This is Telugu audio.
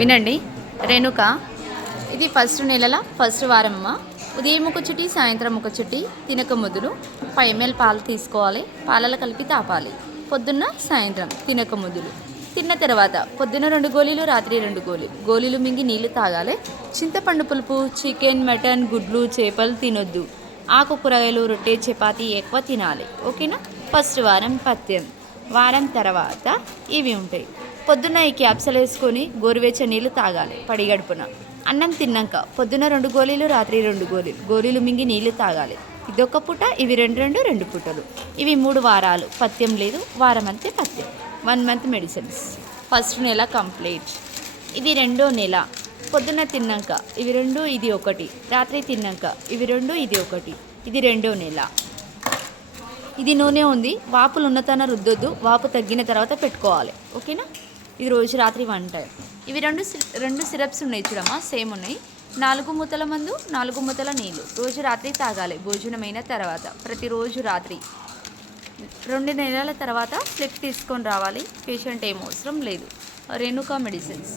వినండి. రేణుక, ఇది ఫస్ట్ నెలల ఫస్ట్ వారమ్మ. ఉదయం ఒక చుట్టి, సాయంత్రం ఒక చుట్టి తినక మొదలు 5 ml పాలు తీసుకోవాలి. పాలలో కలిపి తాపాలి. పొద్దున్న సాయంత్రం తినక మొదలు. తిన్న తర్వాత పొద్దున్న 2 గోళీలు, రాత్రి 2 గోళీలు. గోళీలు మింగి నీళ్లు తాగాలి. చింతపండు పులుపు, చికెన్, మటన్, గుడ్లు, చేపలు తినొద్దు. ఆకు కూరగాయలు, రొట్టె, చపాతీ ఎక్కువ తినాలి. ఓకేనా? ఫస్ట్ వారం పథ్యం. వారం తర్వాత ఇవి ఉంటాయి. పొద్దున్న ఈ క్యాప్సల్ వేసుకొని గోరువెచ్చ నీళ్ళు తాగాలి పడిగడుపున. అన్నం తిన్నాక పొద్దున్న 2 గోళీలు, రాత్రి 2 గోళీలు. గోళీలు మింగి నీళ్లు తాగాలి. ఇదొక పూట, ఇవి 2 పూటలు. ఇవి 3 వారాలు. పథ్యం లేదు. వారం అంతే పథ్యం. 1 month మెడిసిన్స్. ఫస్ట్ నెల కంప్లీట్. ఇది 2వ నెల. పొద్దున్న తిన్నాక ఇవి 2, ఇది 1. రాత్రి తిన్నాక ఇవి 2, ఇది 1. ఇది 2వ నెల. ఇది నూనె ఉంది. వాపులు ఉన్నతన రుద్దొద్దు. వాపు తగ్గిన తర్వాత పెట్టుకోవాలి. ఓకేనా? ఇది రోజు రాత్రి 1 time. ఇవి రెండు సిరప్స్ ఉన్నాయి చూడమ్మా, సేమ్ ఉన్నాయి. 4 మూతల మందు, 4 మూతల నీళ్ళు. రోజు రాత్రి తాగాలి భోజనమైన తర్వాత. ప్రతిరోజు రాత్రి. 2 నెలల తర్వాత స్లిప్ తీసుకొని రావాలి. పేషెంట్ ఏం అవసరం లేదు. రేణుకా మెడిసిన్స్.